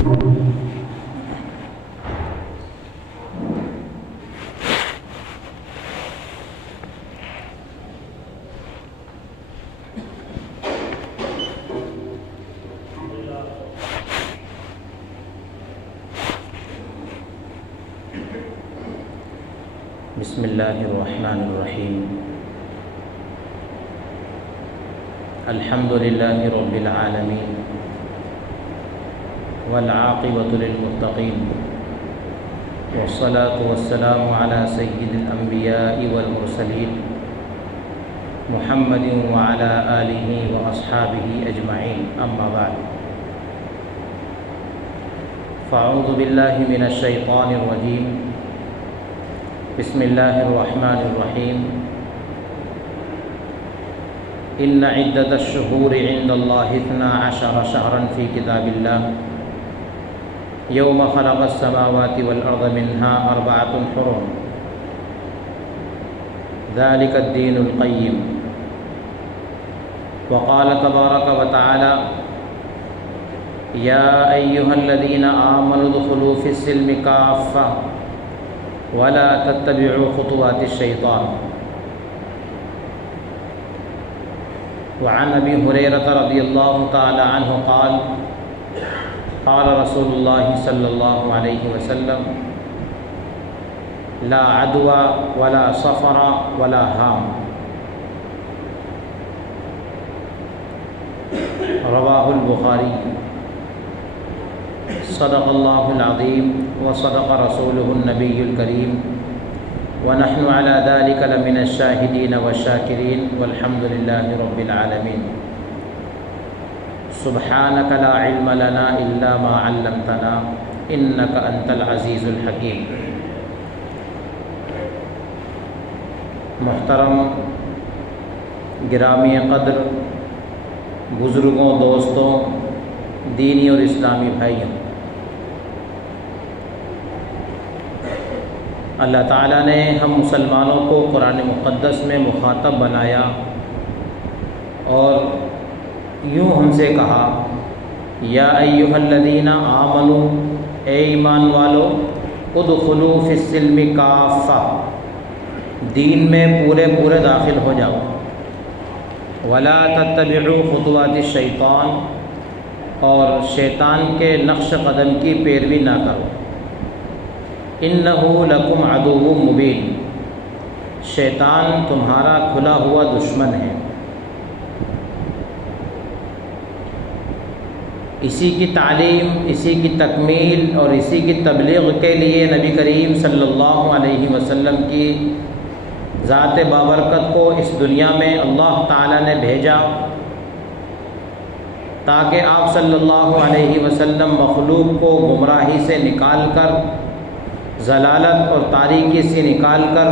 بسم اللہ الرحمن الرحیم الحمد للہ رب العالمین والعاقبۃ للمتقین والصلاة والسلام علی سید الانبیاء والمرسلین محمد وعلی آلہ واصحابہ اجمعین اما بعد فاعوذ باللہ من الشیطان الرجیم بسم اللہ الرحمن الرحیم ان عدۃ الشہور عند اللہ 12 شہرا فی کتاب اللہ یوم خلق السماوات والارض منها 4 حرم ذلك الدین القیم وقال تبارک وتعالی یا ایہا الذین آمنوا ادخلوا فی السلم کافۃ ولا تتبعوا خطوات الشیطان وعن ابی ہریرہ رضی اللہ تعالی عنہ قال قال رسول اللہ صلی اللہ علیہ وسلم لا عدوى ولا صفر ولا ہام رواہ البخاری صدق اللہ العظیم وصدق رسولہ النبی الکریم ونحن على ذلك لمن الشاہدین والشاکرین والحمد للہ رب العالمین سبحانک لا علم لنا الا ما علمتنا انک انت العزیز الحکیم۔ محترم گرامی قدر بزرگوں، دوستوں، دینی اور اسلامی بھائیوں، اللہ تعالیٰ نے ہم مسلمانوں کو قرآن مقدس میں مخاطب بنایا اور یوں ہم سے کہا یا ایھا الذین آمنوا، اے ایمان والو، ادخلوا فی السلم کافۃ، دین میں پورے داخل ہو جاؤ، ولا تتبعوا خطوات الشیطان، اور شیطان کے نقش قدم کی پیروی نہ کرو، انہ لکم عدو مبین، شیطان تمہارا کھلا ہوا دشمن ہے۔ اسی کی تعلیم، اسی کی تکمیل اور اسی کی تبلیغ کے لیے نبی کریم صلی اللہ علیہ وسلم کی ذات بابرکت کو اس دنیا میں اللہ تعالیٰ نے بھیجا تاکہ آپ صلی اللہ علیہ وسلم مخلوق کو گمراہی سے نکال کر، ضلالت اور تاریکی سے نکال کر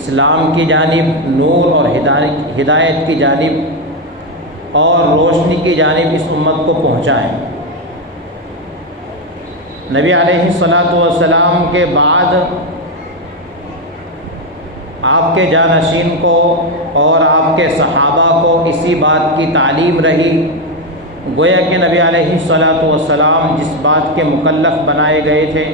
اسلام کی جانب، نور اور ہدایت کی جانب اور روشنی کی جانب اس امت کو پہنچائیں۔ نبی علیہ الصلاۃ والسلام کے بعد آپ کے جانشین کو اور آپ کے صحابہ کو اسی بات کی تعلیم رہی، گویا کہ نبی علیہ الصلاۃ والسلام جس بات کے مکلف بنائے گئے تھے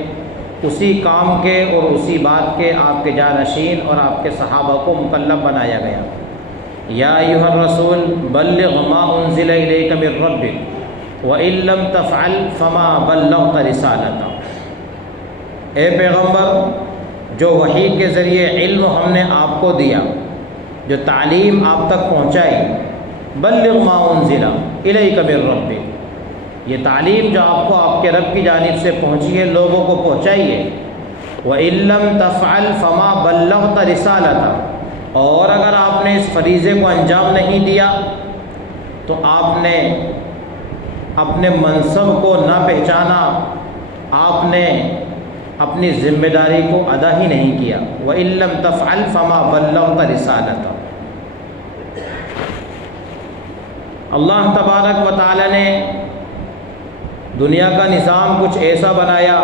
اسی کام کے اور اسی بات کے آپ کے جانشین اور آپ کے صحابہ کو مکلف بنایا گیا۔ یا ایھا الرسول بلغ ما انزل الیک من ربک وان لم تفعل فما بلغت رسالتہ، اے پیغمبر، جو وحی کے ذریعے علم ہم نے آپ کو دیا، جو تعلیم آپ تک پہنچائی، بلغ ما انزل الیک من ربک، یہ تعلیم جو آپ کو آپ کے رب کی جانب سے پہنچی ہے لوگوں کو پہنچائیے۔ وَإِن لَّمْ تَفْعَلْ فَمَا بَلَّغْتَ رِسَالَتَهُ، اور اگر آپ نے اس فریضے کو انجام نہیں دیا تو آپ نے اپنے منصب کو نہ پہچانا، آپ نے اپنی ذمہ داری کو ادا ہی نہیں کیا۔ وَإِن لَّمْ تَفْعَلْ فَمَا بَلَّغْتَ رِسَالَتَهُ۔ اللہ تبارک و تعالی نے دنیا کا نظام کچھ ایسا بنایا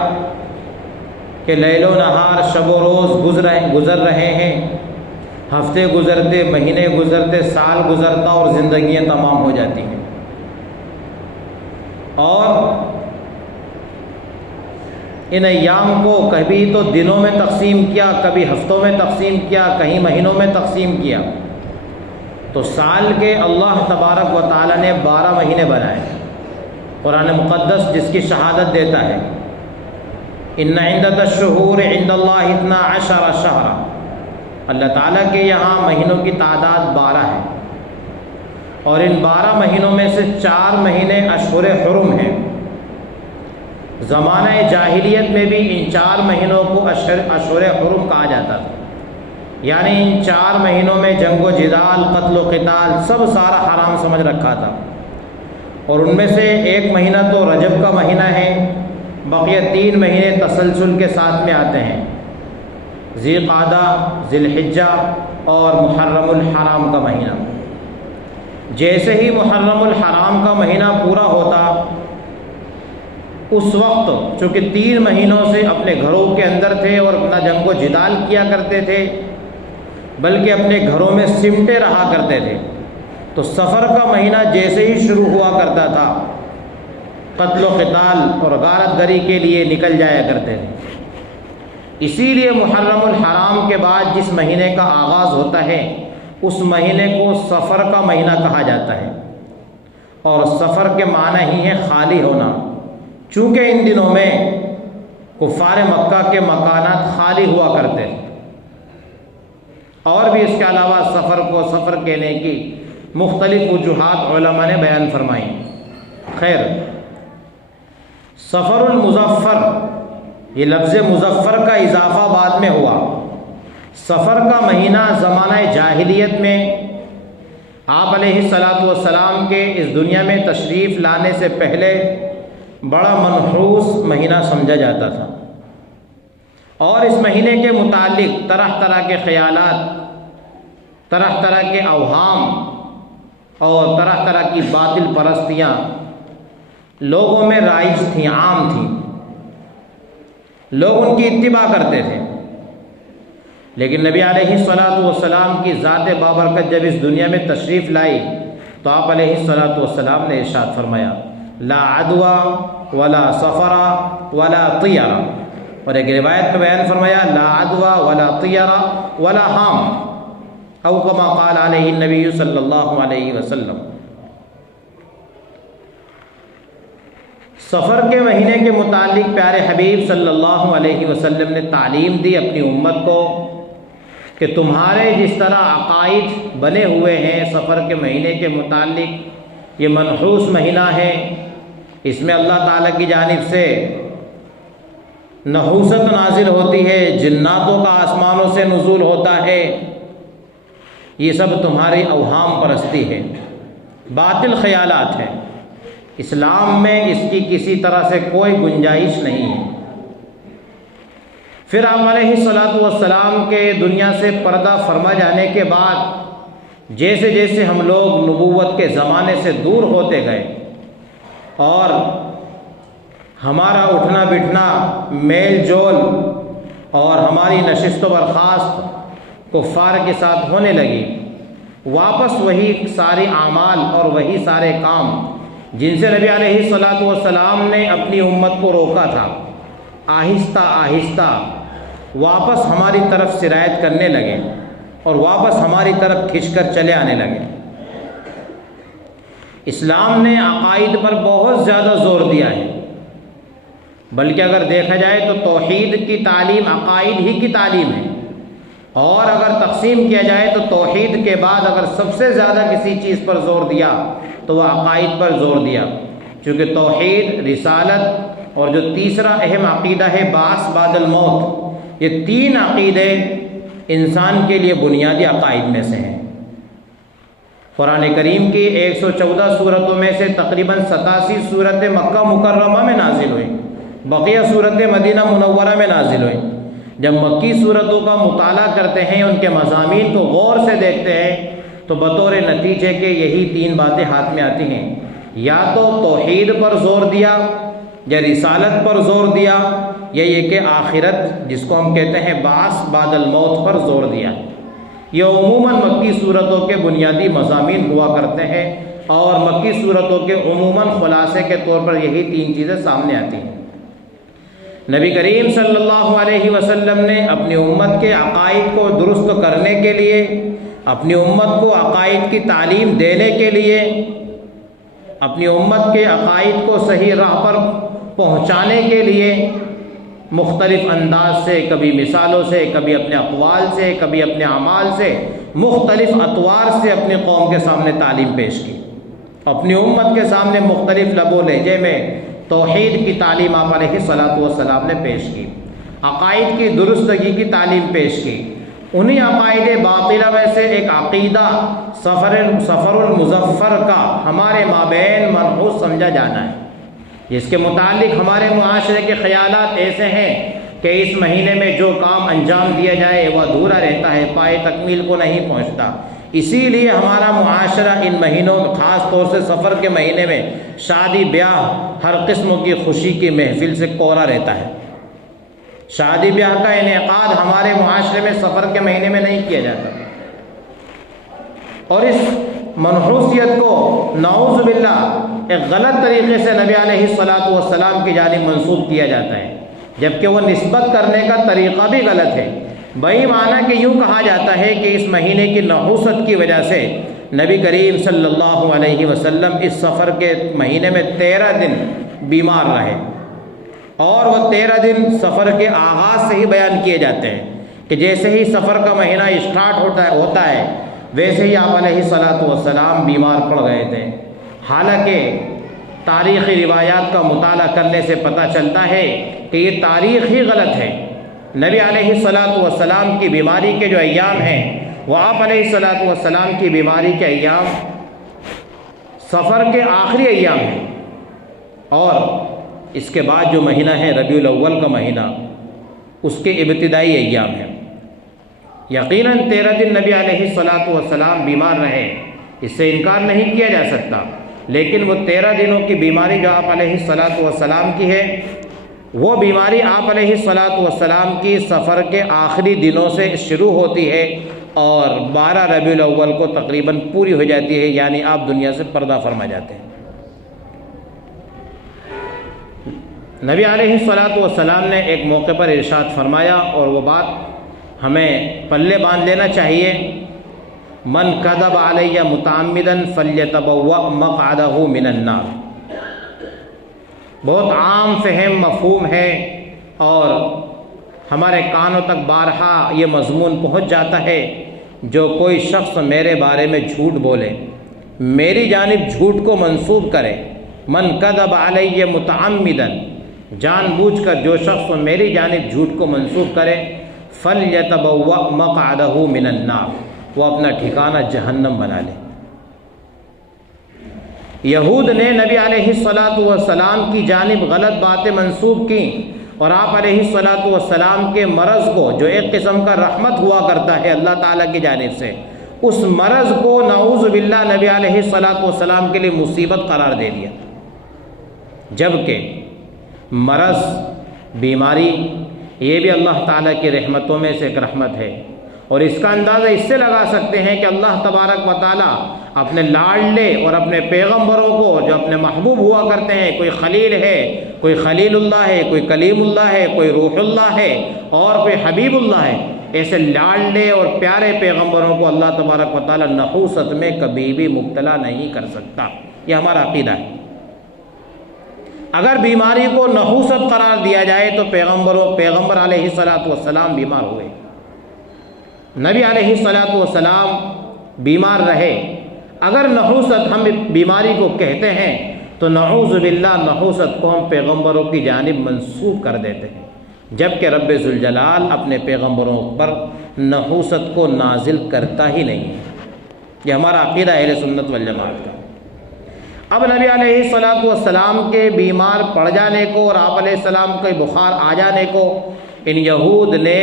کہ لیل و نہار، شب و روز گزر رہے ہیں، ہفتے گزرتے، مہینے گزرتے، سال گزرتا اور زندگیاں تمام ہو جاتی ہیں، اور اس دنیا ان ایام کو کبھی تو دنوں میں تقسیم کیا، کبھی ہفتوں میں تقسیم کیا، کہیں مہینوں میں تقسیم کیا۔ تو سال کے اللہ تبارک و تعالیٰ نے 12 مہینے بنائے۔ قرآن مقدس جس کی شہادت دیتا ہے، ان عدۃ الشہور عند اللہ 12 شہرا، اللہ تعالیٰ کے یہاں مہینوں کی تعداد 12 ہے، اور ان 12 مہینوں میں سے 4 مہینے اشہر حرم ہیں۔ زمانہ جاہلیت میں بھی ان 4 مہینوں کو اشہر حرم کہا جاتا تھا، یعنی ان 4 مہینوں میں جنگ و جدال، قتل و قتال سب سارا حرام سمجھ رکھا تھا۔ اور ان میں سے ایک مہینہ تو رجب کا مہینہ ہے، بقیہ 3 مہینے تسلسل کے ساتھ میں آتے ہیں، ذی قعدہ، ذی الحجہ اور محرم الحرام کا مہینہ۔ جیسے ہی محرم الحرام کا مہینہ پورا ہوتا، اس وقت چونکہ 3 مہینوں سے اپنے گھروں کے اندر تھے اور اپنا جنگ و جدال کیا کرتے تھے، بلکہ اپنے گھروں میں سمٹے رہا کرتے تھے، تو سفر کا مہینہ جیسے ہی شروع ہوا کرتا تھا، قتل و قتال اور غارت گری کے لیے نکل جایا کرتے تھے۔ اسی لیے محرم الحرام کے بعد جس مہینے کا آغاز ہوتا ہے، اس مہینے کو سفر کا مہینہ کہا جاتا ہے، اور سفر کے معنی ہی ہے خالی ہونا، چونکہ ان دنوں میں کفار مکہ کے مکانات خالی ہوا کرتے تھے۔ اور بھی اس کے علاوہ سفر کو سفر کہنے کی مختلف وجوہات علماء نے بیان فرمائی۔ خیر، سفر المظفر، یہ لفظ مظفر کا اضافہ بعد میں ہوا۔ سفر کا مہینہ زمانہ جاہلیت میں آپ علیہ الصلاۃ والسلام کے اس دنیا میں تشریف لانے سے پہلے بڑا منحوس مہینہ سمجھا جاتا تھا، اور اس مہینے کے متعلق طرح طرح کے خیالات، طرح طرح کے اوہام اور طرح طرح کی باطل پرستیاں لوگوں میں رائج تھیں، عام تھیں، لوگ ان کی اتباع کرتے تھے۔ لیکن نبی علیہ الصلاۃ والسلام کی ذات بابرکت جب اس دنیا میں تشریف لائی تو آپ علیہ الصلاۃ والسلام نے ارشاد فرمایا، لا عدوى ولا سفر ولا طیرہ، اور ایک روایت میں بیان فرمایا، لا عدوى ولا طیرہ ولا حام، او کما قال علیہ النبی صلی اللہ علیہ وسلم۔ سفر کے مہینے کے متعلق پیارے حبیب صلی اللہ علیہ وسلم نے تعلیم دی اپنی امت کو کہ تمہارے جس طرح عقائد بنے ہوئے ہیں سفر کے مہینے کے متعلق، یہ منحوس مہینہ ہے، اس میں اللہ تعالیٰ کی جانب سے نحوست نازل ہوتی ہے، جناتوں کا آسمانوں سے نزول ہوتا ہے، یہ سب تمہاری اوہام پرستی ہے، باطل خیالات ہیں، اسلام میں اس کی کسی طرح سے کوئی گنجائش نہیں ہے۔ پھر آپ علیہ الصلاۃ والسلام کے دنیا سے پردہ فرما جانے کے بعد جیسے جیسے ہم لوگ نبوت کے زمانے سے دور ہوتے گئے اور ہمارا اٹھنا بیٹھنا میل جول اور ہماری نشست و برخاست کفار کے ساتھ ہونے لگی، واپس وہی سارے اعمال اور وہی سارے کام جن سے نبی علیہ الصلاۃ والسلام نے اپنی امت کو روکا تھا، آہستہ آہستہ واپس ہماری طرف سرایت کرنے لگے اور واپس ہماری طرف کھنچ کر چلے آنے لگے۔ اسلام نے عقائد پر بہت زیادہ زور دیا ہے، بلکہ اگر دیکھا جائے تو توحید کی تعلیم عقائد ہی کی تعلیم ہے، اور اگر تقسیم کیا جائے تو توحید کے بعد اگر سب سے زیادہ کسی چیز پر زور دیا تو وہ عقائد پر زور دیا، چونکہ توحید، رسالت اور جو تیسرا اہم عقیدہ ہے بعث بعد الموت، یہ 3 عقیدے انسان کے لیے بنیادی عقائد میں سے ہیں۔ قرآن کریم کی 114 صورتوں میں سے تقریباً 87 صورت مکہ مکرمہ میں نازل ہوئی، بقیہ صورت مدینہ منورہ میں نازل ہوئی۔ جب مکی صورتوں کا مطالعہ کرتے ہیں، ان کے مضامین کو غور سے دیکھتے ہیں، تو بطور نتیجے کے یہی 3 باتیں ہاتھ میں آتی ہیں، یا تو توحید پر زور دیا، یا رسالت پر زور دیا، یا یہ کہ آخرت جس کو ہم کہتے ہیں بعث بعد الموت پر زور دیا۔ یہ عموماً مکی صورتوں کے بنیادی مضامین ہوا کرتے ہیں، اور مکی صورتوں کے عموماً خلاصے کے طور پر یہی 3 چیزیں سامنے آتی ہیں۔ نبی کریم صلی اللہ علیہ وسلم نے اپنی امت کے عقائد کو درست کرنے کے لیے، اپنی امت کو عقائد کی تعلیم دینے کے لیے، اپنی امت کے عقائد کو صحیح راہ پر پہنچانے کے لیے مختلف انداز سے، کبھی مثالوں سے، کبھی اپنے اقوال سے، کبھی اپنے اعمال سے، مختلف اطوار سے اپنی قوم کے سامنے تعلیم پیش کی۔ اپنی امت کے سامنے مختلف لب و لہجے میں توحید کی تعلیم آپ علیہ الصلاۃ والسلام نے پیش کی، عقائد کی درستگی کی تعلیم پیش کی۔ انہی عقائد باطلہ میں سے ایک عقیدہ سفر المظفر کا ہمارے مابین منحوس سمجھا جانا ہے، جس کے متعلق ہمارے معاشرے کے خیالات ایسے ہیں کہ اس مہینے میں جو کام انجام دیا جائے وہ ادھورا رہتا ہے، پائے تکمیل کو نہیں پہنچتا۔ اسی لیے ہمارا معاشرہ ان مہینوں میں، خاص طور سے سفر کے مہینے میں، شادی بیاہ، ہر قسم کی خوشی کی محفل سے کوڑا رہتا ہے۔ شادی بیاہ کا انعقاد ہمارے معاشرے میں سفر کے مہینے میں نہیں کیا جاتا، اور اس منحوسیت کو نعوذ باللہ ایک غلط طریقے سے نبی علیہ الصلاۃ والسلام کی جانب منسوب کیا جاتا ہے، جبکہ وہ نسبت کرنے کا طریقہ بھی غلط ہے۔ بئی معنی کہ یوں کہا جاتا ہے کہ اس مہینے کی نحوست کی وجہ سے نبی کریم صلی اللہ علیہ وسلم اس سفر کے مہینے میں 13 دن بیمار رہے، اور وہ 13 دن سفر کے آغاز سے ہی بیان کیے جاتے ہیں کہ جیسے ہی سفر کا مہینہ اسٹارٹ ہوتا ہے ویسے ہی آپ علیہ الصلاۃ والسلام بیمار پڑ گئے تھے۔ حالانکہ تاریخی روایات کا مطالعہ کرنے سے پتہ چلتا ہے کہ یہ تاریخ ہی غلط ہے۔ نبی علیہ الصلاۃ والسلام کی بیماری کے جو ایام ہیں وہ آپ علیہ الصلاۃ والسلام کی بیماری کے ایام سفر کے آخری ایام ہیں، اور اس کے بعد جو مہینہ ہے ربیع الاول کا مہینہ، اس کے ابتدائی ایام ہیں۔ یقیناً 13 دن نبی علیہ الصلاۃ والسلام بیمار رہے، اس سے انکار نہیں کیا جا سکتا، لیکن وہ 13 دنوں کی بیماری جو آپ علیہ الصلاۃ والسلام کی ہے، وہ بیماری آپ علیہ الصلاۃ والسلام کی سفر کے آخری دنوں سے شروع ہوتی ہے اور 12 ربیع الاول کو تقریباً پوری ہو جاتی ہے، یعنی آپ دنیا سے پردہ فرما جاتے ہیں۔ نبی علیہ الصلاۃ والسلام نے ایک موقع پر ارشاد فرمایا، اور وہ بات ہمیں پلے باندھ لینا چاہیے، من کذب علی متعمدا فلیتبوأ مقعدہ من النار۔ بہت عام فہم مفہوم ہے، اور ہمارے کانوں تک بارہا یہ مضمون پہنچ جاتا ہے، جو کوئی شخص میرے بارے میں جھوٹ بولے، میری جانب جھوٹ کو منسوب کرے، من کذب علی متعمدا، جان بوجھ کر جو شخص میری جانب جھوٹ کو منسوب کرے، فلیتبوأ مقعدہ من النار، وہ اپنا ٹھکانہ جہنم بنا لے۔ یہود نے نبی علیہ الصلاۃ والسلام کی جانب غلط باتیں منسوب کیں، اور آپ علیہ الصلاۃ والسلام کے مرض کو، جو ایک قسم کا رحمت ہوا کرتا ہے اللہ تعالیٰ کی جانب سے، اس مرض کو نعوذ باللہ نبی علیہ الصلاۃ والسلام کے لیے مصیبت قرار دے دیا، جبکہ مرض، بیماری، یہ بھی اللہ تعالیٰ کی رحمتوں میں سے ایک رحمت ہے، اور اس کا اندازہ اس سے لگا سکتے ہیں کہ اللہ تبارک و تعالیٰ اپنے لاڈلے اور اپنے پیغمبروں کو، جو اپنے محبوب ہوا کرتے ہیں، کوئی خلیل ہے، کوئی خلیل اللہ ہے، کوئی کلیم اللہ ہے، کوئی روح اللہ ہے، اور کوئی حبیب اللہ ہے، ایسے لاڈلے اور پیارے پیغمبروں کو اللہ تبارک و تعالیٰ نحوست میں کبھی بھی مبتلا نہیں کر سکتا۔ یہ ہمارا عقیدہ ہے۔ اگر بیماری کو نحوست قرار دیا جائے تو پیغمبر علیہ الصلاۃ والسلام بیمار ہوئے، نبی علیہ الصلاۃ والسلام بیمار رہے۔ اگر نحوست ہم بیماری کو کہتے ہیں تو نعوذ باللہ نحوست کو ہم پیغمبروں کی جانب منسوب کر دیتے ہیں، جبکہ رب ذوالجلال اپنے پیغمبروں پر نحوست کو نازل کرتا ہی نہیں ہے۔ یہ ہمارا عقیدہ اہل سنت والجماعت کا۔ اب نبی علیہ الصلاۃ والسلام کے بیمار پڑ جانے کو اور آپ علیہ السلام کے بخار آ جانے کو ان یہود نے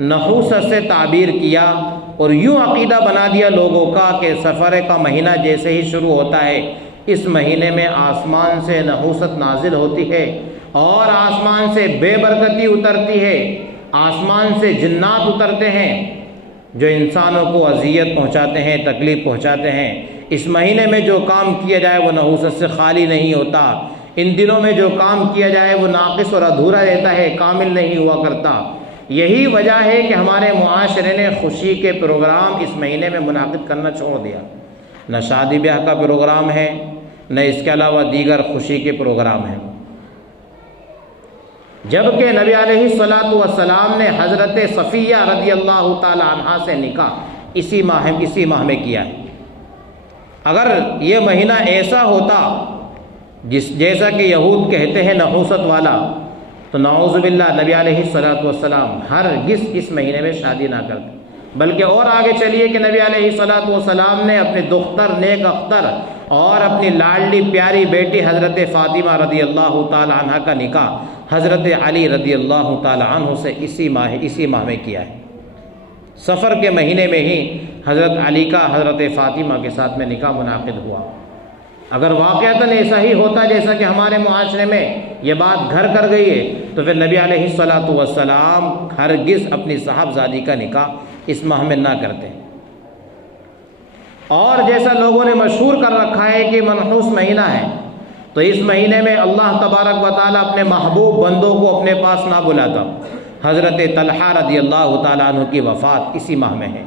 نحوست سے تعبیر کیا، اور یوں عقیدہ بنا دیا لوگوں کا کہ سفر کا مہینہ جیسے ہی شروع ہوتا ہے، اس مہینے میں آسمان سے نحوست نازل ہوتی ہے، اور آسمان سے بے برکتی اترتی ہے، آسمان سے جنات اترتے ہیں جو انسانوں کو اذیت پہنچاتے ہیں، تکلیف پہنچاتے ہیں۔ اس مہینے میں جو کام کیا جائے وہ نحوست سے خالی نہیں ہوتا۔ ان دنوں میں جو کام کیا جائے وہ ناقص اور ادھورا رہتا ہے، کامل نہیں ہوا کرتا۔ یہی وجہ ہے کہ ہمارے معاشرے نے خوشی کے پروگرام اس مہینے میں منعقد کرنا چھوڑ دیا۔ نہ شادی بیاہ کا پروگرام ہے، نہ اس کے علاوہ دیگر خوشی کے پروگرام ہیں، جبکہ نبی علیہ الصلاۃ والسلام نے حضرت صفیہ رضی اللہ تعالی عنہا سے نکاح اسی ماہ میں کیا ہے۔ اگر یہ مہینہ ایسا ہوتا جیسا کہ یہود کہتے ہیں نحوست والا، تو نعوذ باللہ نبی علیہ الصلاۃ والسلام ہرگز اس مہینے میں شادی نہ کرتے، بلکہ اور آگے چلیے کہ نبی علیہ الصلاۃ والسلام نے اپنے دختر نیک اختر اور اپنی لاڈلی پیاری بیٹی حضرت فاطمہ رضی اللہ تعالی عنہ کا نکاح حضرت علی رضی اللہ تعالی عنہ سے اسی ماہ میں کیا ہے۔ سفر کے مہینے میں ہی حضرت علی کا حضرت فاطمہ کے ساتھ میں نکاح منعقد ہوا۔ اگر واقعتاً ایسا ہی ہوتا جیسا کہ ہمارے معاشرے میں یہ بات گھر کر گئی ہے، تو پھر نبی علیہ الصلاۃ والسلام ہرگز اپنی صاحبزادی کا نکاح اس ماہ میں نہ کرتے۔ اور جیسا لوگوں نے مشہور کر رکھا ہے کہ منحوس مہینہ ہے، تو اس مہینے میں اللہ تبارک و تعالیٰ اپنے محبوب بندوں کو اپنے پاس نہ بلاتا۔ حضرت طلحہ رضی اللہ تعالیٰ عنہ کی وفات اسی ماہ میں ہے،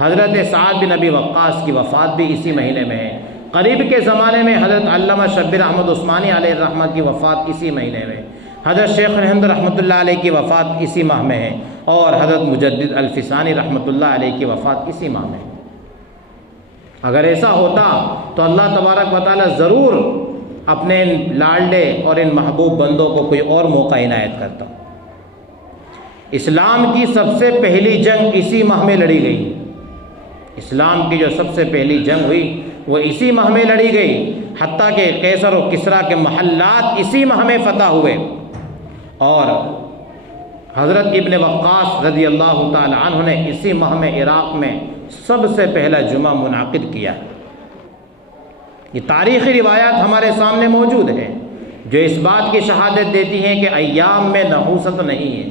حضرت سعد بن ابی وقاص کی وفات بھی اسی مہینے میں ہے، قریب کے زمانے میں حضرت علامہ شبیر احمد عثمانی علیہ الرحمہ کی وفات اسی مہینے میں، حضرت شیخ ہند رحمۃ اللہ علیہ کی وفات اسی ماہ میں ہے، اور حضرت مجدد الفسانی رحمۃ اللہ علیہ کی وفات اسی ماہ میں ہے۔ اگر ایسا ہوتا تو اللہ تبارک و تعالیٰ ضرور اپنے ان لاڈلے اور ان محبوب بندوں کو کوئی اور موقع عنایت کرتا۔ اسلام کی سب سے پہلی جنگ اسی ماہ میں لڑی گئی، اسلام کی جو سب سے پہلی جنگ ہوئی وہ اسی ماہ میں لڑی گئی، حتیٰ کہ قیصر و کسریٰ کے محلات اسی ماہ میں فتح ہوئے، اور حضرت ابن وقاص رضی اللہ تعالی عنہ نے اسی ماہ میں عراق میں سب سے پہلا جمعہ منعقد کیا۔ یہ تاریخی روایات ہمارے سامنے موجود ہیں جو اس بات کی شہادت دیتی ہیں کہ ایام میں نحوست نہیں ہے،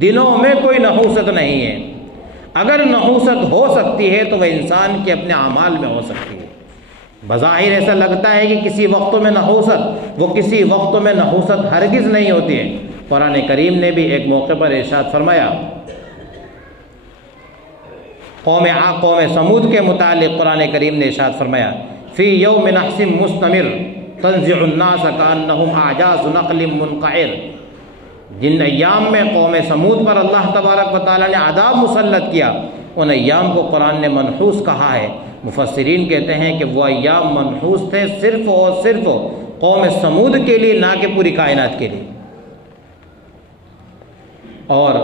دنوں میں کوئی نحوست نہیں ہے۔ اگر نحوست ہو سکتی ہے تو وہ انسان کے اپنے اعمال میں ہو سکتی ہے۔ بظاہر ایسا لگتا ہے کہ کسی وقتوں میں نحوست، وہ کسی وقتوں میں نحوست ہرگز نہیں ہوتی ہے۔ قرآن کریم نے بھی ایک موقع پر ارشاد فرمایا، قوم سمود کے متعلق قرآن کریم نے ارشاد فرمایا، فی یوم نحس مستمر تنزع الناس کانہم اعجاز نخل منقعر۔ جن ایام میں قوم سمود پر اللہ تبارک و تعالیٰ نے عذاب مسلط کیا، ان ایام کو قرآن نے منحوس کہا ہے۔ مفسرین کہتے ہیں کہ وہ ایام منحوس تھے صرف اور صرف قوم سمود کے لیے، نہ کہ پوری کائنات کے لیے۔ اور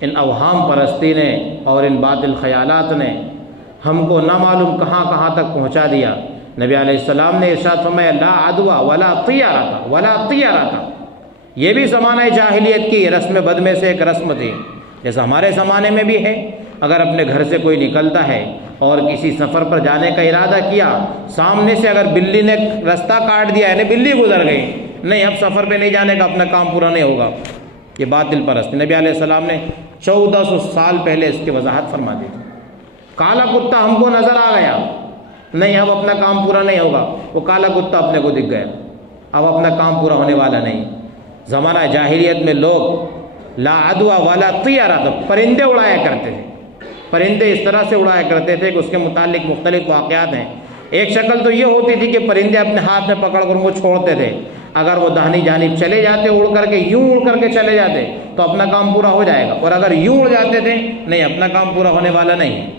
ان اوہام پرستی نے اور ان باطل خیالات نے ہم کو نہ معلوم کہاں کہاں تک پہنچا دیا۔ نبی علیہ السلام نے ارشاد فرمایا، لا عدوہ ولا طیارہ۔ یہ بھی زمانہ جاہلیت کی رسم بد میں سے ایک رسم تھی، جیسا ہمارے زمانے میں بھی ہے۔ اگر اپنے گھر سے کوئی نکلتا ہے اور کسی سفر پر جانے کا ارادہ کیا، سامنے سے اگر بلی نے رستہ کاٹ دیا، یعنی بلی گزر گئی، نہیں اب سفر پہ نہیں جانے کا، اپنا کام پورا نہیں ہوگا۔ یہ باطل پرست نبی علیہ السلام نے 1400 سال پہلے اس کی وضاحت فرما دی۔ کالا کتا ہم کو نظر آ گیا، نہیں اب اپنا کام پورا نہیں ہوگا، وہ کالا کتا اپنے کو دکھ گیا، اب اپنا کام پورا ہونے والا نہیں۔ زمانہ جاہلیت میں لوگ لا عدوہ ولا طیارہ، پرندے اڑایا کرتے تھے، پرندے اس طرح سے اڑایا کرتے تھے کہ اس کے متعلق مختلف واقعات ہیں۔ ایک شکل تو یہ ہوتی تھی کہ پرندے اپنے ہاتھ میں پکڑ کر ان کو چھوڑتے تھے، اگر وہ داہنی جانب چلے جاتے اڑ کر کے، یوں اڑ کر کے چلے جاتے تو اپنا کام پورا ہو جائے گا، اور اگر یوں اڑ جاتے تھے نہیں اپنا کام پورا ہونے والا نہیں ہے۔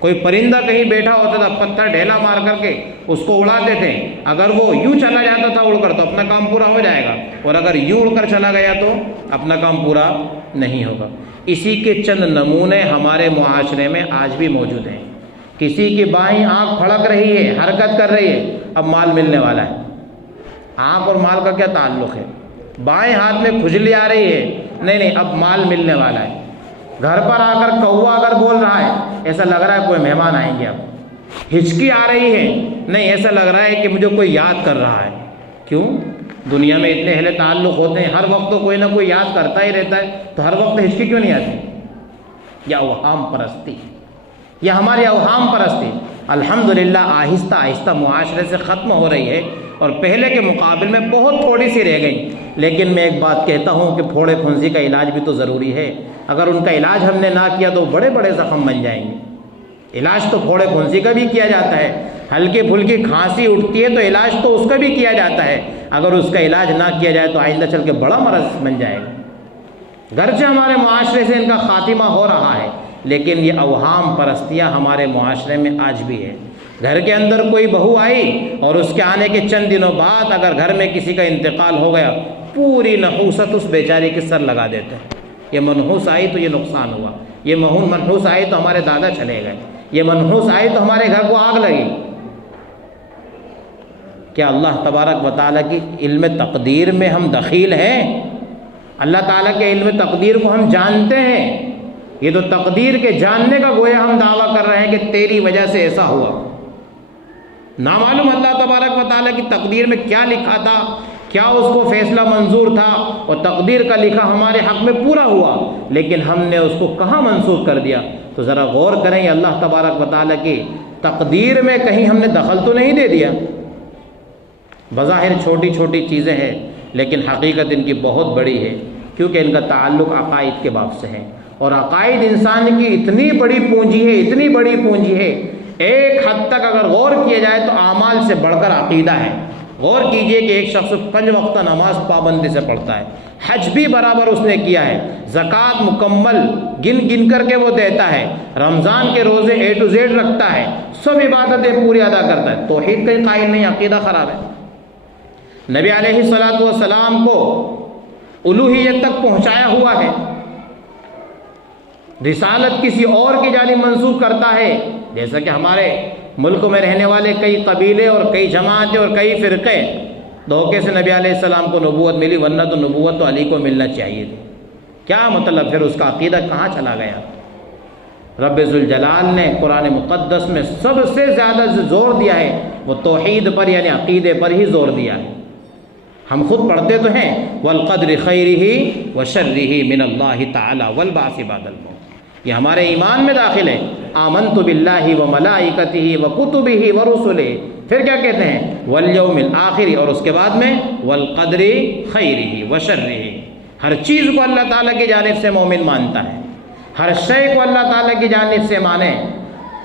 کوئی پرندہ کہیں بیٹھا ہوتا تھا، پتھر ڈھیلا مار کر کے اس کو اڑاتے تھے، اگر وہ یوں چلا جاتا تھا اڑ کر تو اپنا کام پورا ہو جائے گا، اور اگر یوں اڑ کر چلا گیا تو اپنا کام پورا نہیں ہوگا۔ اسی کے چند نمونے ہمارے معاشرے میں آج بھی موجود ہیں۔ کسی کی بائیں آنکھ پھڑک رہی ہے، حرکت کر رہی ہے، اب مال ملنے والا ہے۔ آنکھ اور مال کا کیا تعلق ہے؟ بائیں ہاتھ میں کھجلی آ رہی ہے، نہیں اب مال ملنے والا ہے۔ گھر پر آ کر کوا اگر بول رہا ہے، ایسا لگ رہا ہے کوئی مہمان آئیں گے۔ اب ہچکی آ رہی ہے، نہیں ایسا لگ رہا ہے کہ مجھے کوئی یاد کر رہا ہے۔ کیوں؟ دنیا میں اتنے اہل تعلق ہوتے ہیں، ہر وقت تو کوئی نہ کوئی یاد کرتا ہی رہتا ہے، تو ہر وقت ہچکی کیوں نہیں آتی؟ یہ اوہام پرستی، یہ ہماری اوہام پرستی۔ الحمدللہ آہستہ آہستہ معاشرے سے ختم ہو رہی ہے اور پہلے کے مقابل میں بہت تھوڑی سی رہ گئی۔ لیکن میں ایک بات کہتا ہوں کہ پھوڑے پھنسی کا علاج بھی تو ضروری ہے۔ اگر ان کا علاج ہم نے نہ کیا تو بڑے بڑے زخم بن جائیں گے۔ علاج تو پھوڑے پھنسی کا بھی کیا جاتا ہے، ہلکی پھلکی کھانسی اٹھتی ہے تو علاج تو اس کا بھی کیا جاتا ہے، اگر اس کا علاج نہ کیا جائے تو آئندہ چل کے بڑا مرض بن جائے گا۔ گرچہ ہمارے معاشرے سے ان کا خاتمہ ہو رہا ہے، لیکن یہ اوہام پرستیاں ہمارے معاشرے میں آج بھی ہے۔ گھر کے اندر کوئی بہو آئی اور اس کے آنے کے چند دنوں بعد اگر گھر میں کسی کا انتقال ہو گیا، پوری نحوست اس بیچاری کے سر لگا دیتے ہیں۔ یہ منحوس آئی تو یہ نقصان ہوا، یہ منحوس آئی تو ہمارے دادا چلے گئے، یہ منحوس آئی تو ہمارے گھر کو آگ لگی۔ کیا اللہ تبارک و تعالیٰ کی علم تقدیر میں ہم دخیل ہیں؟ اللہ تعالیٰ کے علم تقدیر کو ہم جانتے ہیں؟ یہ تو تقدیر کے جاننے کا گویا ہم دعویٰ کر رہے ہیں کہ تیری وجہ سے ایسا ہوا۔ نامعلوم اللہ تبارک و تعالیٰ کی تقدیر میں کیا لکھا تھا، کیا اس کو فیصلہ منظور تھا اور تقدیر کا لکھا ہمارے حق میں پورا ہوا، لیکن ہم نے اس کو کہاں منسوخ کر دیا؟ تو ذرا غور کریں، اللہ تبارک و تعالیٰ کی تقدیر میں کہیں ہم نے دخل تو نہیں دے دیا؟ بظاہر چھوٹی چھوٹی چیزیں ہیں لیکن حقیقت ان کی بہت بڑی ہے، کیونکہ ان کا تعلق عقائد کے باب سے ہے، اور عقائد انسان کی اتنی بڑی پونجی ہے، اتنی بڑی پونجی ہے، ایک حد تک اگر غور کیا جائے تو اعمال سے بڑھ کر عقیدہ ہے۔ غور کیجئے کہ ایک شخص 5 وقت نماز پابندی سے پڑھتا ہے، حج بھی برابر اس نے کیا ہے، زکوٰۃ مکمل گن گن کر کے وہ دیتا ہے، رمضان کے روزے A to Z رکھتا ہے، سب عبادتیں پوری ادا کرتا ہے، توحید کا قائل نہیں، عقیدہ خراب ہے۔ نبی علیہ الصلوۃ والسلام کو الوہیت تک پہنچایا ہوا ہے، رسالت کسی اور کی جانب منسوخ کرتا ہے، جیسا کہ ہمارے ملک میں رہنے والے کئی قبیلے اور کئی جماعتیں اور کئی فرقے دھوکے سے نبی علیہ السلام کو نبوت ملی، ورنہ تو نبوت تو علی کو ملنا چاہیے تھی۔ کیا مطلب پھر اس کا عقیدہ کہاں چلا گیا؟ رب ذوالجلال نے قرآن مقدس میں سب سے زیادہ زور دیا ہے وہ توحید پر، یعنی عقیدے پر ہی زور دیا ہے۔ ہم خود پڑھتے تو ہیں والقدر خیرہ وشرہ من اللہ تعالی والبعث بعد الموت، یہ ہمارے ایمان میں داخل ہے۔ آمنت باللہ وملائکتہ وکتبہ ورسلہ، پھر کیا کہتے ہیں والیوم الآخر، اور اس کے بعد میں والقدر خیرہ وشرہ۔ ہر چیز کو اللہ تعالیٰ کی جانب سے مومن مانتا ہے، ہر شے کو اللہ تعالیٰ کی جانب سے مانے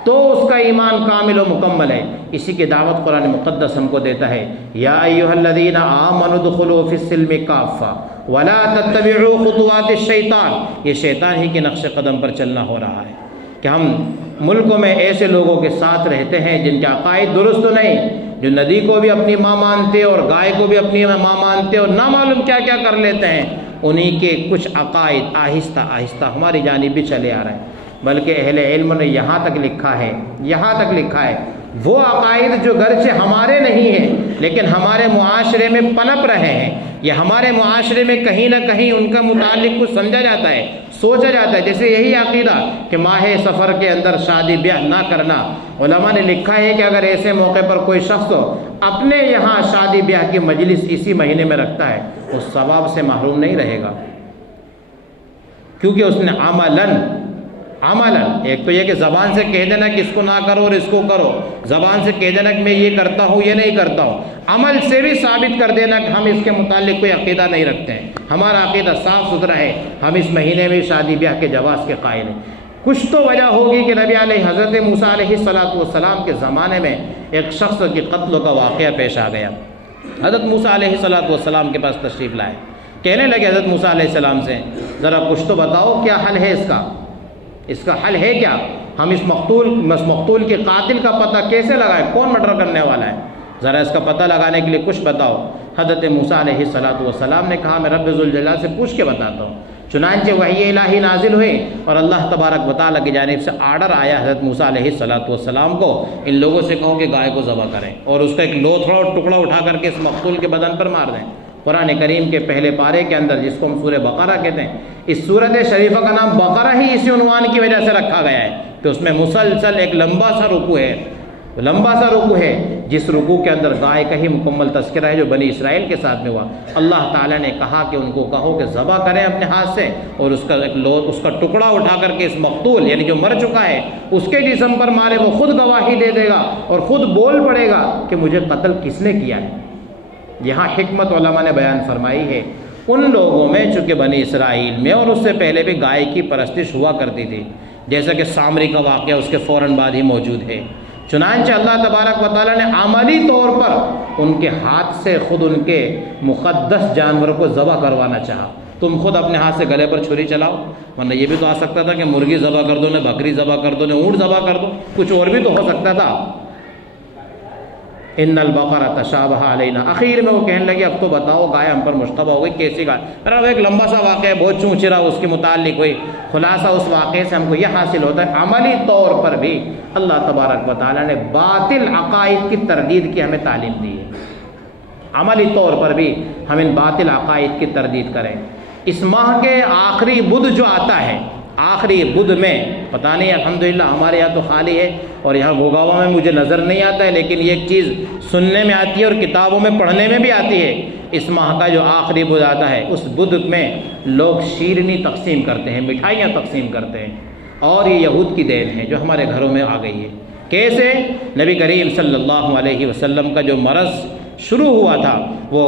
تو اس کا ایمان کامل و مکمل ہے۔ اسی کی دعوت قرآن مقدس ہم کو دیتا ہے، یا ایھا الذین آمنوا ادخلوا فی السلم کافہ ولا تتبعوا خطوات الشیطان، یہ شیطان ہی کے نقش قدم پر چلنا ہو رہا ہے کہ ہم ملکوں میں ایسے لوگوں کے ساتھ رہتے ہیں جن کے عقائد درست نہیں، جو ندی کو بھی اپنی ماں مانتے اور گائے کو بھی اپنی ماں مانتے اور نہ معلوم کیا کیا کر لیتے ہیں، انہی کے کچھ عقائد آہستہ آہستہ ہماری جانب بھی چلے آ رہے ہیں۔ بلکہ اہل علم نے یہاں تک لکھا ہے وہ عقائد جو گرچہ ہمارے نہیں ہیں لیکن ہمارے معاشرے میں پنپ رہے ہیں، یا ہمارے معاشرے میں کہیں نہ کہیں ان کا متعلق کچھ سمجھا جاتا ہے، سوچا جاتا ہے، جیسے یہی عقیدہ کہ ماہ سفر کے اندر شادی بیاہ نہ کرنا۔ علماء نے لکھا ہے کہ اگر ایسے موقع پر کوئی شخص اپنے یہاں شادی بیاہ کی مجلس اسی مہینے میں رکھتا ہے، اس ثواب سے محروم نہیں رہے گا، کیونکہ اس نے عملاً ایک تو یہ کہ زبان سے کہہ دینا کہ اس کو نہ کرو اور اس کو کرو، زبان سے کہہ دینا کہ میں یہ کرتا ہوں یہ نہیں کرتا ہوں، عمل سے بھی ثابت کر دینا کہ ہم اس کے متعلق کوئی عقیدہ نہیں رکھتے ہیں، ہمارا عقیدہ صاف ستھرا ہے، ہم اس مہینے میں شادی بیاہ کے جواز کے قائل ہیں۔ کچھ تو وجہ ہوگی کہ نبی علیہ حضرت موسیٰ علیہ السلام کے زمانے میں ایک شخص کی قتل کا واقعہ پیش آ گیا۔ حضرت موسیٰ علیہ السلام کے پاس تشریف لائے، کہنے لگے حضرت موسیٰ علیہ السلام سے ذرا کچھ تو بتاؤ کیا حل ہے اس کا حل ہے کیا؟ ہم اس مقتول کے قاتل کا پتہ کیسے لگائیں؟ کون مرڈر کرنے والا ہے؟ ذرا اس کا پتہ لگانے کے لیے کچھ بتاؤ۔ حضرت موسیٰ علیہ السلام نے کہا میں رب ذوالجلال سے پوچھ کے بتاتا ہوں۔ چنانچہ وحی الہی نازل ہوئی اور اللہ تبارک و تعالیٰ کی جانب سے آرڈر آیا حضرت موسیٰ علیہ السلام کو، ان لوگوں سے کہو کہ گائے کو ذبح کریں اور اس کا ایک لوتھڑا اور ٹکڑا اٹھا کر کے اس مقتول کے بدن پر مار دیں۔ قرآن کریم کے پہلے پارے کے اندر، جس کو ہم سورہ بقرہ کہتے ہیں، اس سورت شریفہ کا نام بقرہ ہی اسی عنوان کی وجہ سے رکھا گیا ہے کہ اس میں مسلسل ایک لمبا سا رکوع ہے، لمبا سا رکوع ہے جس رکوع کے اندر گائے کا ہی مکمل تذکرہ ہے جو بنی اسرائیل کے ساتھ میں ہوا۔ اللہ تعالیٰ نے کہا کہ ان کو کہو کہ ذبح کریں اپنے ہاتھ سے، اور اس کا ٹکڑا اٹھا کر کے اس مقتول یعنی جو مر چکا ہے اس کے جسم پر مارے، وہ خود گواہی دے دے گا اور خود بول پڑے گا کہ مجھے قتل کس نے کیا ہے۔ یہاں حکمت علماء نے بیان فرمائی ہے، ان لوگوں میں چونکہ بنی اسرائیل میں اور اس سے پہلے بھی گائے کی پرستش ہوا کرتی تھی، جیسا کہ سامری کا واقعہ اس کے فوراً بعد ہی موجود ہے۔ چنانچہ اللہ تبارک و تعالیٰ نے عملی طور پر ان کے ہاتھ سے خود ان کے مقدس جانور کو ذبح کروانا چاہا۔ تم خود اپنے ہاتھ سے گلے پر چھری چلاؤ، ورنہ یہ بھی تو آ سکتا تھا کہ مرغی ذبح کر دو، نہ بکری ذبح کر دو، نہ اونٹ ذبح کر دو، کچھ اور بھی تو ہو سکتا تھا۔ ان البقرہ تشابہ علینا، اخیر میں وہ کہنے لگے اب تو بتاؤ گائے ہم پر مشتبہ ہو گئی، کیسی گائے؟ وہ ایک لمبا سا واقعہ ہے، بہت چونچرا اس کے متعلق ہوئی۔ خلاصہ اس واقعے سے ہم کو یہ حاصل ہوتا ہے عملی طور پر بھی اللہ تبارک و تعالیٰ نے باطل عقائد کی تردید کی ہمیں تعلیم دی ہے۔ عملی طور پر بھی ہم ان باطل عقائد کی تردید کریں۔ اس ماہ کے آخری بدھ جو آتا ہے، آخری بدھ میں پتہ نہیں الحمدللہ ہمارے یہاں تو خالی ہے اور یہاں گوگاوا میں مجھے نظر نہیں آتا ہے، لیکن یہ ایک چیز سننے میں آتی ہے اور کتابوں میں پڑھنے میں بھی آتی ہے۔ اس ماہ کا جو آخری بدھ آتا ہے اس بدھ میں لوگ شیرنی تقسیم کرتے ہیں، مٹھائیاں تقسیم کرتے ہیں، اور یہ یہود کی دین ہے جو ہمارے گھروں میں آ گئی ہے۔ کیسے؟ نبی کریم صلی اللہ علیہ وسلم کا جو مرض شروع ہوا تھا وہ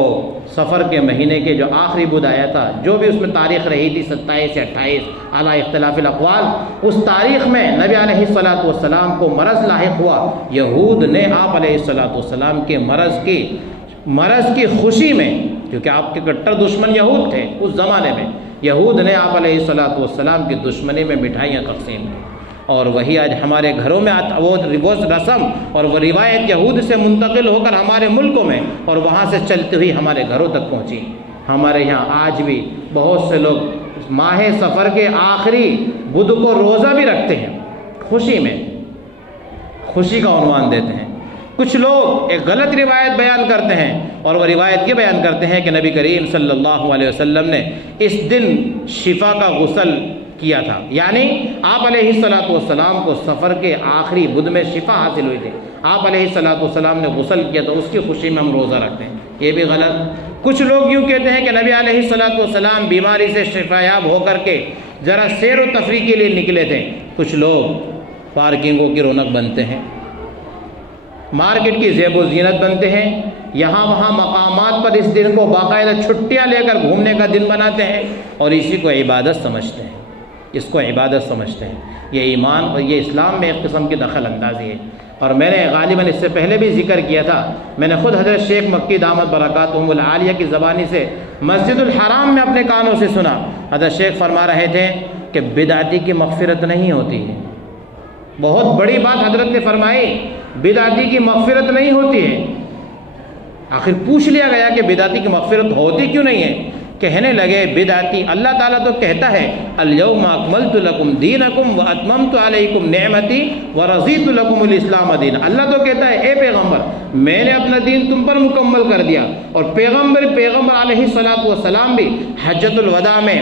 سفر کے مہینے کے جو آخری بدھ آیا تھا، جو بھی اس میں تاریخ رہی تھی 27 یا 28 اعلیٰ اختلاف الاقوال، اس تاریخ میں نبی علیہ الصلوۃ والسلام کو مرض لاحق ہوا۔ یہود نے آپ علیہ الصلوۃ والسلام کے مرض کی خوشی میں، کیونکہ آپ کے کٹر دشمن یہود تھے اس زمانے میں، یہود نے آپ علیہ الصلوۃ والسلام کی دشمنی میں مٹھائیاں تقسیم کی، اور وہی آج ہمارے گھروں میں وہ رسم اور وہ روایت یہود سے منتقل ہو کر ہمارے ملکوں میں اور وہاں سے چلتی ہوئی ہمارے گھروں تک پہنچی۔ ہمارے یہاں آج بھی بہت سے لوگ ماہ سفر کے آخری بدھ کو روزہ بھی رکھتے ہیں، خوشی میں، خوشی کا عنوان دیتے ہیں۔ کچھ لوگ ایک غلط روایت بیان کرتے ہیں، اور وہ روایت یہ بیان کرتے ہیں کہ نبی کریم صلی اللہ علیہ وسلم نے اس دن شفا کا غسل کیا تھا، یعنی آپ علیہ الصلوۃ والسلام کو سفر کے آخری بدھ میں شفا حاصل ہوئی تھی، آپ علیہ الصلوۃ والسلام نے غسل کیا تو اس کی خوشی میں ہم روزہ رکھتے ہیں، یہ بھی غلط۔ کچھ لوگ یوں کہتے ہیں کہ نبی علیہ الصلوۃ والسلام بیماری سے شفا یاب ہو کر کے ذرا سیر و تفریح کے لیے نکلے تھے۔ کچھ لوگ پارکنگوں کی رونق بنتے ہیں، مارکیٹ کی زیب و زینت بنتے ہیں، یہاں وہاں مقامات پر اس دن کو باقاعدہ چھٹیاں لے کر گھومنے کا دن بناتے ہیں اور اسی کو عبادت سمجھتے ہیں، اس کو عبادت سمجھتے ہیں۔ یہ ایمان اور یہ اسلام میں ایک قسم کی دخل اندازی ہے، اور میں نے غالباً اس سے پہلے بھی ذکر کیا تھا، میں نے خود حضرت شیخ مکی دامت برکاتہم العالیہ کی زبانی سے مسجد الحرام میں اپنے کانوں سے سنا۔ حضرت شیخ فرما رہے تھے کہ بدعتی کی مغفرت نہیں ہوتی ہے، بہت بڑی بات حضرت نے فرمائی، بدعتی کی مغفرت نہیں ہوتی ہے۔ آخر پوچھ لیا گیا کہ بدعتی کی مغفرت ہوتی کیوں نہیں ہے؟ کہنے لگے بدعتی، اللہ تعالیٰ تو کہتا ہے الیوم اکملت لکم دینکم واتممت علیکم نعمتی ورضیت لکم الاسلام دینا۔ اللہ تو کہتا ہے اے پیغمبر میں نے اپنا دین تم پر مکمل کر دیا، اور پیغمبر علیہ الصلوۃ والسلام بھی حجۃ الوداع میں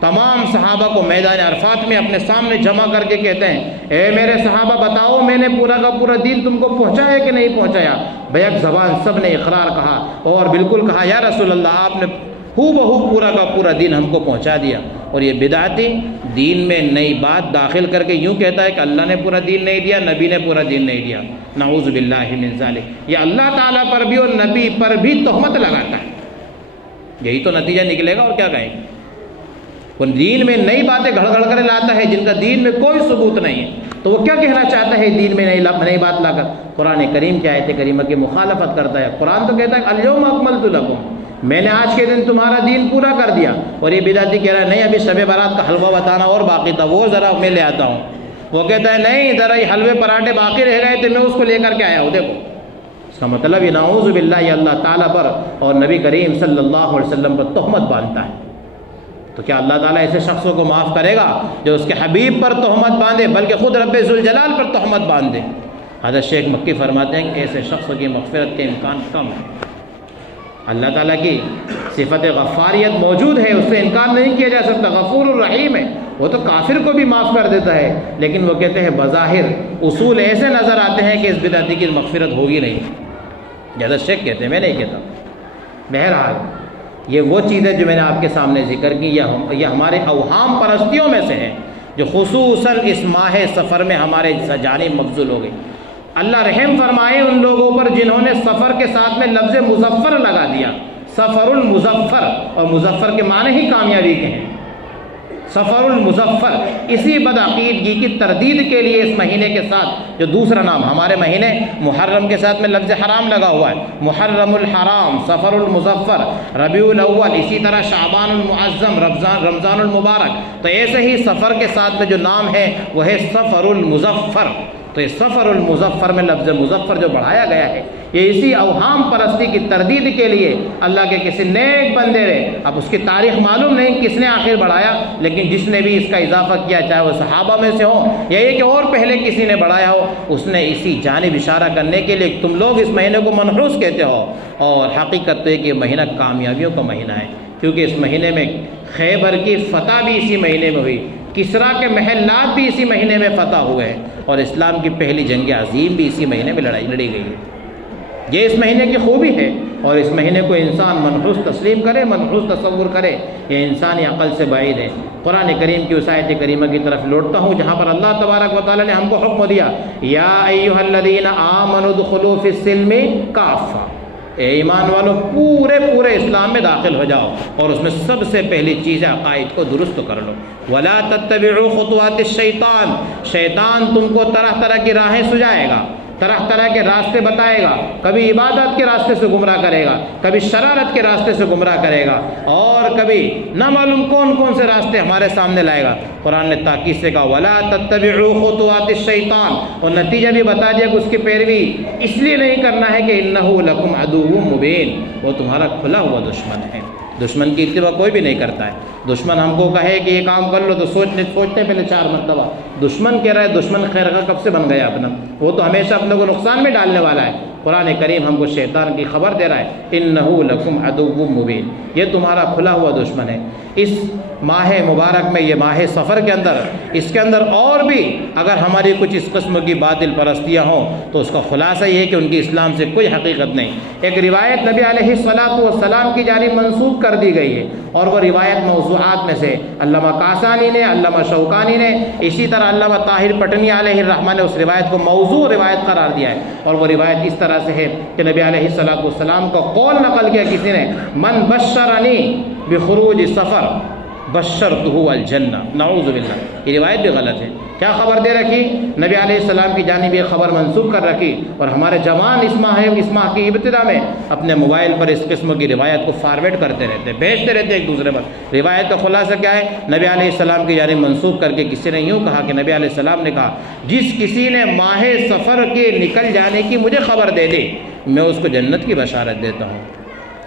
تمام صحابہ کو میدان عرفات میں اپنے سامنے جمع کر کے کہتے ہیں اے میرے صحابہ بتاؤ میں نے پورا کا پورا دین تم کو پہنچایا کہ نہیں پہنچایا؟ بیک زبان سب نے اقرار کہا اور بالکل کہا یا رسول اللہ آپ نے ہو بہو پورا کا پورا دین ہم کو پہنچا دیا۔ اور یہ بدعتی دین میں نئی بات داخل کر کے یوں کہتا ہے کہ اللہ نے پورا دین نہیں دیا، نبی نے پورا دین نہیں دیا، نعوذ باللہ من ذالک۔ یہ اللہ تعالیٰ پر بھی اور نبی پر بھی تہمت لگاتا ہے، یہی تو نتیجہ نکلے گا، اور کیا کہیں گے؟ وہ دین میں نئی باتیں گھڑ گھڑ کر لاتا ہے جن کا دین میں کوئی ثبوت نہیں ہے، تو وہ کیا کہنا چاہتا ہے دین میں نئی بات لا کر؟ قرآن کریم کی آیت کریمہ کی مخالفت کرتا ہے۔ قرآن تو کہتا ہے الیوم اکملت لکم، میں نے آج کے دن تمہارا دین پورا کر دیا، اور یہ بدعتی کہہ رہا ہے نہیں ابھی شب برات کا حلوہ بتانا اور باقی تھا، وہ ذرا میں لے آتا ہوں۔ وہ کہتا ہے نہیں ذرا یہ حلوے پراٹھے باقی رہ گئے تھے میں اس کو لے کر کے آیا ہوں، دیکھو اس کا مطلب یہ نعوذ باللہ یہ اللہ تعالیٰ پر اور نبی کریم صلی اللہ علیہ وسلم پر تہمت باندھتا ہے۔ تو کیا اللہ تعالیٰ ایسے شخصوں کو معاف کرے گا جو اس کے حبیب پر تہمت باندھے بلکہ خود رب ذوالجلال پر تہمت باندھے؟ حضرت شیخ مکی فرماتے ہیں کہ ایسے شخص کی مغفرت کے امکان کم ہے۔ اللہ تعالیٰ کی صفت غفاریت موجود ہے، اس سے انکار نہیں کیا جا سکتا، غفور الرحیم ہے، وہ تو کافر کو بھی معاف کر دیتا ہے، لیکن وہ کہتے ہیں بظاہر اصول ایسے نظر آتے ہیں کہ اس بدعتی کی مغفرت ہوگی نہیں، جیسا شیخ کہتے ہیں، میں نہیں کہتا۔ بہرحال یہ وہ چیز ہے جو میں نے آپ کے سامنے ذکر کی، یہ ہمارے اوہام پرستیوں میں سے ہے جو خصوصاً اس ماہ سفر میں ہمارے جانب مبذول ہو گئی۔ اللہ رحم فرمائے ان لوگوں پر جنہوں نے سفر کے ساتھ میں لفظ مظفر لگا دیا، سفر المظفر، اور مظفر کے معنی ہی کامیابی کے ہیں، سفر المظفر۔ اسی بدعقیدگی کی تردید کے لیے اس مہینے کے ساتھ جو دوسرا نام ہمارے مہینے محرم کے ساتھ میں لفظ حرام لگا ہوا ہے، محرم الحرام، سفر المظفر، ربیع الاول، اسی طرح شعبان المعظم، رمضان المبارک، تو ایسے ہی سفر کے ساتھ میں جو نام ہے وہ ہے سفر المظفر۔ تو یہ سفر المظفر میں لفظ مظفر جو بڑھایا گیا ہے، یہ اسی اوہام پرستی کی تردید کے لیے اللہ کے کسی نیک بندے نے، اب اس کی تاریخ معلوم نہیں کس نے آخر بڑھایا، لیکن جس نے بھی اس کا اضافہ کیا، چاہے وہ صحابہ میں سے ہو یا یہ کہ اور پہلے کسی نے بڑھایا ہو، اس نے اسی جانب اشارہ کرنے کے لیے تم لوگ اس مہینے کو منحوس کہتے ہو، اور حقیقت تو ہے کہ یہ مہینہ کامیابیوں کا مہینہ ہے، کیونکہ اس مہینے میں خیبر کی فتح بھی اسی مہینے میں ہوئی، کسریٰ کے محلات بھی اسی مہینے میں فتح ہوئے ہیں، اور اسلام کی پہلی جنگ عظیم بھی اسی مہینے میں لڑی گئی ہے۔ یہ اس مہینے کی خوبی ہے، اور اس مہینے کو انسان منحوس تسلیم کرے، منحوس تصور کرے، یہ انسانی عقل سے بعید ہے۔ قرآن کریم کی اس آیت کریمہ کی طرف لوٹتا ہوں جہاں پر اللہ تبارک و تعالیٰ نے ہم کو حکم دیا، یا ایھا الذین آمنوا ادخلوا فی السلم کافہ، اے ایمان والو پورے اسلام میں داخل ہو جاؤ، اور اس میں سب سے پہلی چیز ہے عقائد کو درست کر لو۔ ولا تتبعوا خطوات الشیطان، شیطان تم کو طرح طرح کی راہیں سجائے گا، طرح طرح کے راستے بتائے گا، کبھی عبادت کے راستے سے گمراہ کرے گا، کبھی شرارت کے راستے سے گمراہ کرے گا، اور کبھی نہ معلوم کون کون سے راستے ہمارے سامنے لائے گا۔ قرآن نے تاکید سے کہا ولا تتبعوا خطوات الشیطان، اور نتیجہ بھی بتا دیا کہ اس کی پیروی اس لیے نہیں کرنا ہے کہ انہ لکم عدو مبین، وہ تمہارا کھلا ہوا دشمن ہے۔ دشمن کی اتباع کوئی بھی نہیں کرتا ہے۔ دشمن ہم کو کہے کہ یہ کام کر لو تو سوچتے پہلے 4 مرتبہ۔ دشمن کہہ رہا ہے، دشمن خیر کا کب سے بن گیا اپنا، وہ تو ہمیشہ اپنے کو نقصان میں ڈالنے والا ہے۔ قرآن کریم ہم کو شیطان کی خبر دے رہا ہے، انہ لکم عدو مبین، یہ تمہارا کھلا ہوا دشمن ہے۔ اس ماہ مبارک میں، یہ ماہ سفر کے اندر، اس کے اندر اور بھی اگر ہماری کچھ اس قسم کی باطل پرستیاں ہوں تو اس کا خلاصہ یہ ہے کہ ان کی اسلام سے کوئی حقیقت نہیں۔ ایک روایت نبی علیہ السلام کی جانب منسوخ کر دی گئی ہے، اور وہ روایت موضوعات میں سے علامہ کاسانی نے، علامہ شوکانی نے، اسی طرح علامہ طاہر پٹنی علیہ الرحمہ نے اس روایت کو موضوع روایت قرار دیا ہے، اور وہ روایت اس طرح سے ہے کہ نبی علیہ السلام کا قول نقل کیا کسی نے، من بشرنی بخروج سفر بشرتہ الجنہ، نعوذ باللہ، یہ روایت بھی غلط ہے۔ کیا خبر دے رکھی؟ نبی علیہ السلام کی جانب یہ خبر منسوخ کر رکھی، اور ہمارے جوان اس ماہ کی ابتدا میں اپنے موبائل پر اس قسم کی روایت کو فارورڈ کرتے رہتے، بھیجتے رہتے ایک دوسرے پر۔ روایت کا خلاصہ کیا ہے؟ نبی علیہ السلام کی جانب منسوخ کر کے کسی نے یوں کہا کہ نبی علیہ السلام نے کہا، جس کسی نے ماہ سفر کے نکل جانے کی مجھے خبر دے دی، میں اس کو جنت کی بشارت دیتا ہوں۔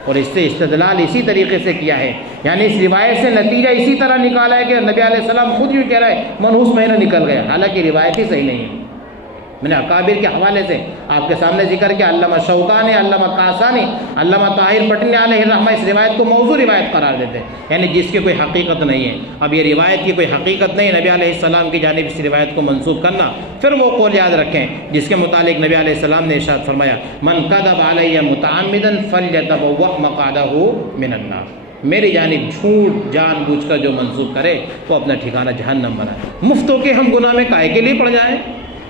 اور اس سے استدلال اسی طریقے سے کیا ہے، یعنی اس روایت سے نتیجہ اسی طرح نکالا ہے کہ نبی علیہ السلام خود یوں کہہ رہا ہے منحوس مہینہ نکل گیا، حالانکہ روایت ہی صحیح نہیں ہے۔ میں نے اکابر کے حوالے سے آپ کے سامنے ذکر کیا، علامہ شوکانی، علامہ کاسانی، علامہ طاہر پٹنی علیہ الرحمہ اس روایت کو موضوع روایت قرار دیتے ہیں، یعنی جس کی کوئی حقیقت نہیں ہے۔ اب یہ روایت کی کوئی حقیقت نہیں، نبی علیہ السلام کی جانب اس روایت کو منسوخ کرنا، پھر وہ قول یاد رکھیں جس کے متعلق نبی علیہ السلام نے ارشاد فرمایا، من کذب علی متعمدا فلیتبوأ مقعدہ من النار، میری جانب جھوٹ جان بوجھ کر جو منسوخ کرے وہ اپنا ٹھکانہ جہنم بنائے۔ مفتوں کے ہم گناہ میں کائے کے لیے پڑ جائیں؟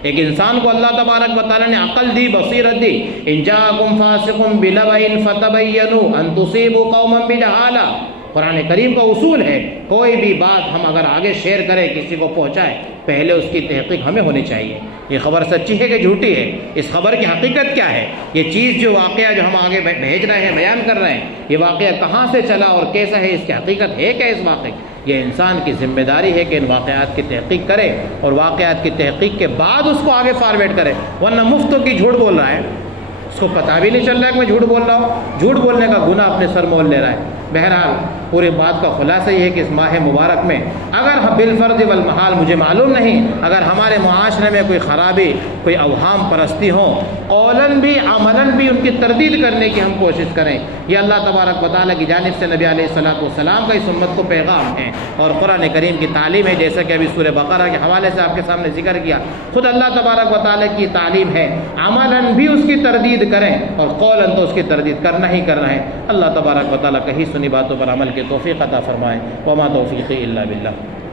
ایک انسان کو اللہ تبارک و تعالیٰ نے عقل دی، بصیرت دی، ان جاءکم فاسق بنبأ فتبینوا ان تصیبوا قوما بجہالہ، قرآن کریم کا اصول ہے، کوئی بھی بات ہم اگر آگے شیئر کریں، کسی کو پہنچائے، پہلے اس کی تحقیق ہمیں ہونی چاہیے، یہ خبر سچی ہے کہ جھوٹی ہے، اس خبر کی حقیقت کیا ہے، یہ چیز جو واقعہ جو ہم آگے بھیج رہے ہیں، بیان کر رہے ہیں، یہ واقعہ کہاں سے چلا اور کیسا ہے، اس کی حقیقت ہے کیا اس واقعے کی؟ یہ انسان کی ذمہ داری ہے کہ ان واقعات کی تحقیق کرے، اور واقعات کی تحقیق کے بعد اس کو آگے فارورڈ کرے، ورنہ مفتوں کی جھوٹ بول رہا ہے، اس کو پتہ بھی نہیں چل رہا ہے کہ میں جھوٹ بول رہا ہوں، جھوٹ بولنے کا گناہ اپنے سر مول لے رہا ہے۔ بہرحال پوری بات کا خلاصہ یہ ہے کہ اس ماہ مبارک میں اگر بالفرض والمحال مجھے معلوم نہیں، اگر ہمارے معاشرے میں کوئی خرابی، کوئی اوہام پرستی ہوں، قولاً بھی عملاً بھی ان کی تردید کرنے کی ہم کوشش کریں، یہ اللہ تبارک و تعالیٰ کی جانب سے نبی علیہ السلام کا اس امت کو پیغام ہے اور قرآن کریم کی تعلیم ہے، جیسا کہ ابھی سورہ بقرہ کے حوالے سے آپ کے سامنے ذکر کیا، خود اللہ تبارک و تعالیٰ کی تعلیم ہے، عملاً بھی اس کی تردید کریں اور قولاً تو اس کی تردید کرنا ہی کرنا ہے۔ اللہ تبارک و تعالیٰ کہیں سنی باتوں پر عمل کی توفیق عطا فرمائے۔ وما توفیقی الا باللہ۔